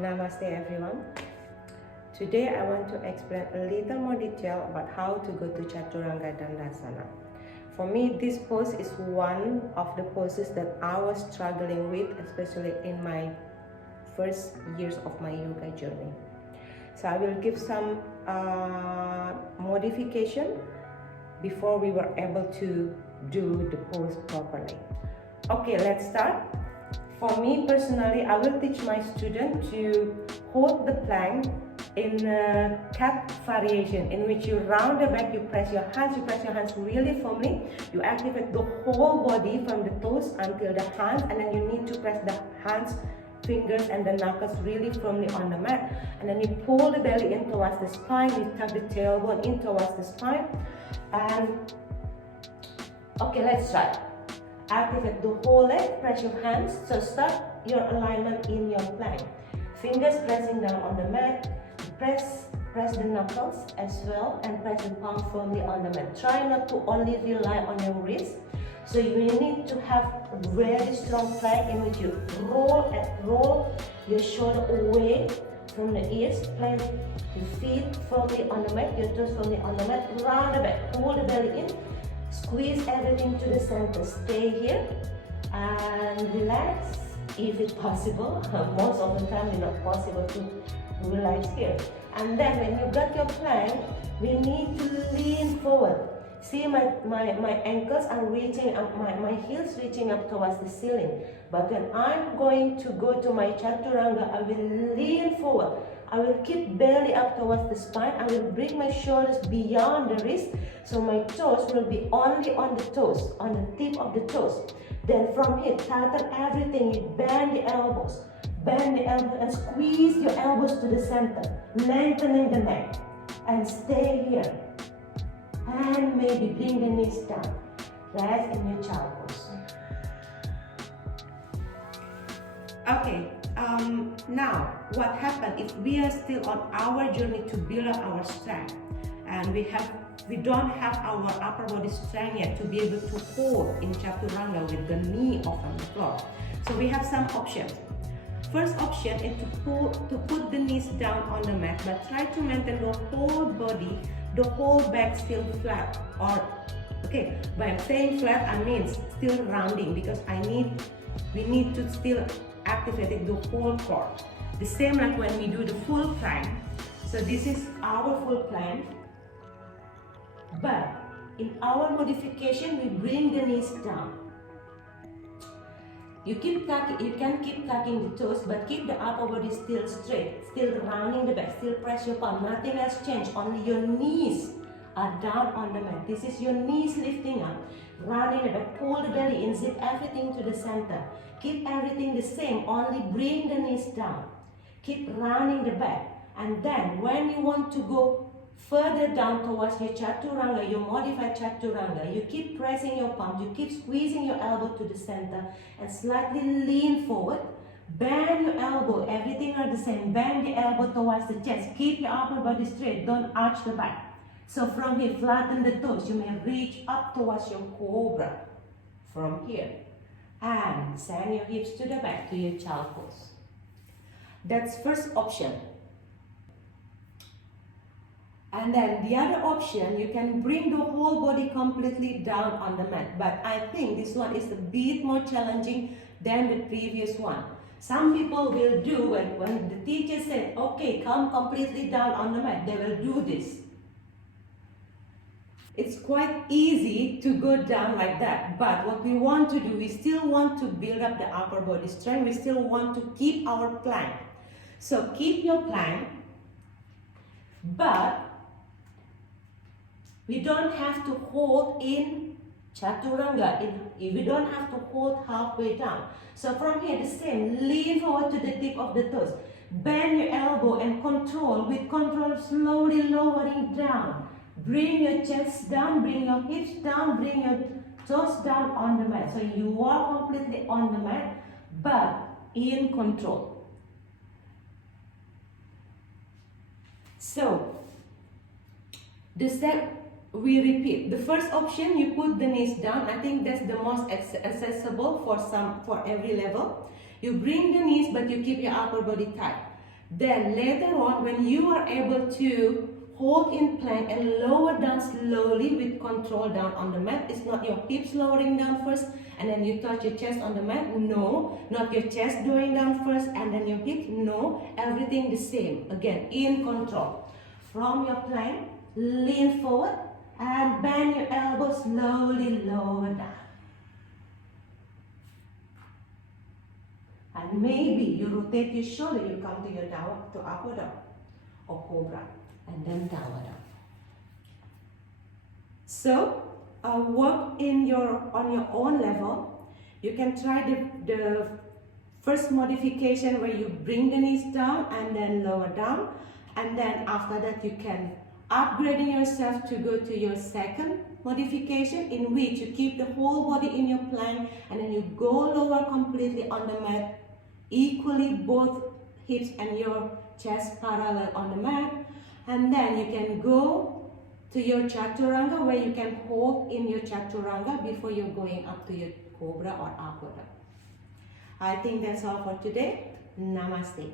Namaste everyone. Today I want to explain a little more detail about how to go to Chaturanga Dandasana. For me, this pose is one of the poses that I was struggling with, especially in my first years of my yoga journey. So I will give some modification before we were able to do the pose properly. Okay, let's start. For me personally, I will teach my student to hold the plank in a cat variation, in which you round the back, you press your hands really firmly, you activate the whole body from the toes until the hands, and then you need to press the hands, fingers and the knuckles really firmly on the mat, and then you pull the belly in towards the spine, you tuck the tailbone in towards the spine, and okay, let's try. Activate the whole leg, press your hands. So start your alignment in your plank. Fingers pressing down on the mat. Press the knuckles as well and press the palm firmly on the mat. Try not to only rely on your wrist. So you need to have a very strong plank in which you roll your shoulder away from the ears. Plant your feet firmly on the mat, your toes firmly on the mat. Round the back, pull the belly in. Squeeze everything to the center. Stay here and relax if it's possible. Most of the time it's not possible to relax here. And then when you got your plank, we need to lean forward. See, my ankles are reaching up, my heels reaching up towards the ceiling. But when I'm going to go to my Chaturanga, I will lean forward. I will keep belly up towards the spine. I will bring my shoulders beyond the wrist. So my toes will be only on the toes, on the tip of the toes. Then from here, tighten everything. You bend the elbows. Bend the elbows and squeeze your elbows to the center. Lengthening the neck. And stay here. And maybe bring the knees down. Rest in your child pose. Okay. Now, what happens if we are still on our journey to build up our strength, and we don't have our upper body strength yet to be able to hold in Chaturanga with the knee off on the floor. So we have some options. First option is to put the knees down on the mat, but try to maintain the whole body, the whole back still flat. Or okay, by saying flat, I mean still rounding, because we need to still activate the whole core. The same like when we do the full plank. So this is our full plank. But in our modification, we bring the knees down. You can keep tucking the toes, but keep the upper body still straight, still rounding the back, still press your palm. Nothing else changed. Only your knees are down on the mat. This is your knees lifting up, rounding the back, pull the belly in, zip everything to the center. Keep everything the same, only bring the knees down. Keep rounding the back. And then when you want to go further down towards your Chaturanga, your modified Chaturanga, you keep pressing your palms, you keep squeezing your elbow to the center and slightly lean forward. Bend your elbow, everything are the same. Bend the elbow towards the chest. Keep your upper body straight, don't arch the back. So from here, flatten the toes. You may reach up towards your cobra from here. And send your hips to the back to your child pose. That's first option. And then the other option, you can bring the whole body completely down on the mat. But I think this one is a bit more challenging than the previous one. Some people will do it when the teacher said, okay, come completely down on the mat. They will do this. It's quite easy to go down like that, but what we want to do, we still want to build up the upper body strength. We still want to keep our plank. So keep your plank, but we don't have to hold in Chaturanga. We don't have to hold halfway down. So from here, the same, lean forward to the tip of the toes. Bend your elbow and control, with control slowly lowering down. Bring your chest down, bring your hips down, bring your toes down on the mat. So you are completely on the mat, but in control. So, the step we repeat. The first option, you put the knees down. I think that's the most accessible for every level. You bring the knees, but you keep your upper body tight. Then later on, when you are able to hold in plank and lower down slowly with control down on the mat. It's not your hips lowering down first and then you touch your chest on the mat. No, not your chest going down first and then your hips. No, everything the same. Again, in control. From your plank, lean forward and bend your elbows slowly lower down. And maybe you rotate your shoulder, you come to your downward, to upward dog or cobra, and then downward dog. So, work on your own level. You can try the first modification where you bring the knees down and then lower down, and then after that you can upgrading yourself to go to your second modification, in which you keep the whole body in your plank and then you go lower completely on the mat, equally both hips and your chest parallel on the mat, and then you can go to your chaturanga where you can hold in your chaturanga before you're going up to your cobra or upward dog. I think that's all for today. Namaste.